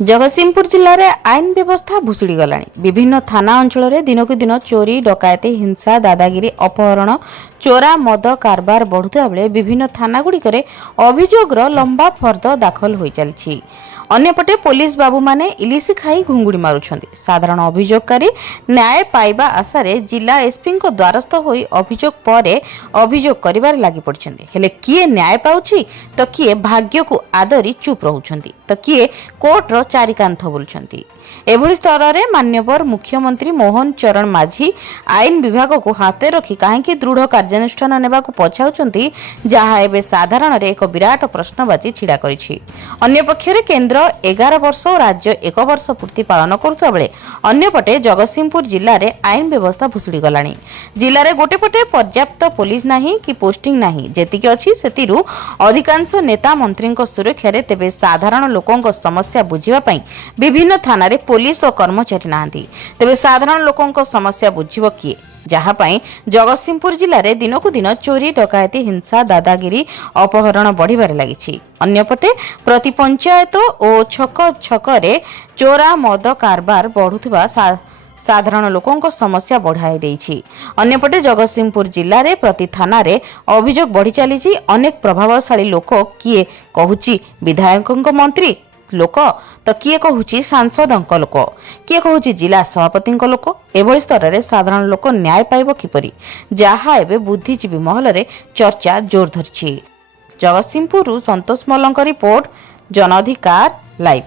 जगतसिंहपुर जिले में आईन व्यवस्था भुशुड़ी गलानी। विभिन्न थाना अंचल दिनकू दिन चोरी डकायती हिंसा दादागिरी अपहरण चोरा मद कारबार बढ़ुवा बेले विभिन्न थानागुड़िक अभियोगर लंबा फर्द दाखल हो चली। अन्यपटे पुलिस बाबू माने इलिसी खाई घुंगुड़ी मारुछंती। साधारण अभियोगकारी न्याय पाइबा आशारे जिला एसपी द्वारस्थ होई अभियोग परे अभियोग करिबार लागि पड़छंती। हेले किए न्याय पाउछि तो किए भाग्य को आदरी चुप रहउछंती तो किए कोर्ट रो चारिकांथ बोलछंती। एभली स्तर में मान्यवर मुख्यमंत्री मोहन चरण माझी आईन विभाग को हाथे रखी कहीं दृढ़ कार्यानुष्ठान नेबा को पछाउछंती, जहा एबे साधारण रे एक विराट प्रश्नबाची छिड़ा करिछि। अन्य पक्षरे केंद्र 11 वर्ष और राज्य 1 वर्ष पूर्ति पालन करुवा बेले अन्यपटे जगतसिंहपुर जिले में आईन व्यवस्था भुशुड़ी गलानी। जिले में गोटेपटे पर्याप्त पुलिस नाही कि पोस्टिंग नाही, जेतिके अछि सेतिरु अधिकांश नेता मंत्री सुरक्षा रे तेबे साधारण लोकों समस्या बुझिबा पई विभिन्न थाना रे पुलिस और कर्मचारी नांती। तेबे साधारण लोकों समस्या बुझिबो किए, जहाँ जगतसिंहपुर जिले में दिनकू दिन चोरी डकायती हिंसा दादागिरी अपहरण बढ़िबार लागिछि। अन्यपटे प्रति पंचायत और छक छकरे चोरा मद कारबार बढ़ुवा साधारण लोकों समस्या बढ़ाई देइछि। अन्यपटे जगतसिंहपुर जिले में प्रति थाना रे अभियोग बढ़ी चली। अनेक प्रभावशाली लोक किए कहूछि विधायकों मंत्री लोक तो किए कहूछि सांसदों लोक, किए कहूछि जिला सभापति लोक। एभली स्तर में साधारण लोक न्याय पाइब किपरि, जहा एबे बुद्धिजीवी महल रे चर्चा जोर धरिछि। जगतसिंहपुर संतोष मल्लଙ୍କ रिपोर्ट, जन अधिकार लाइव।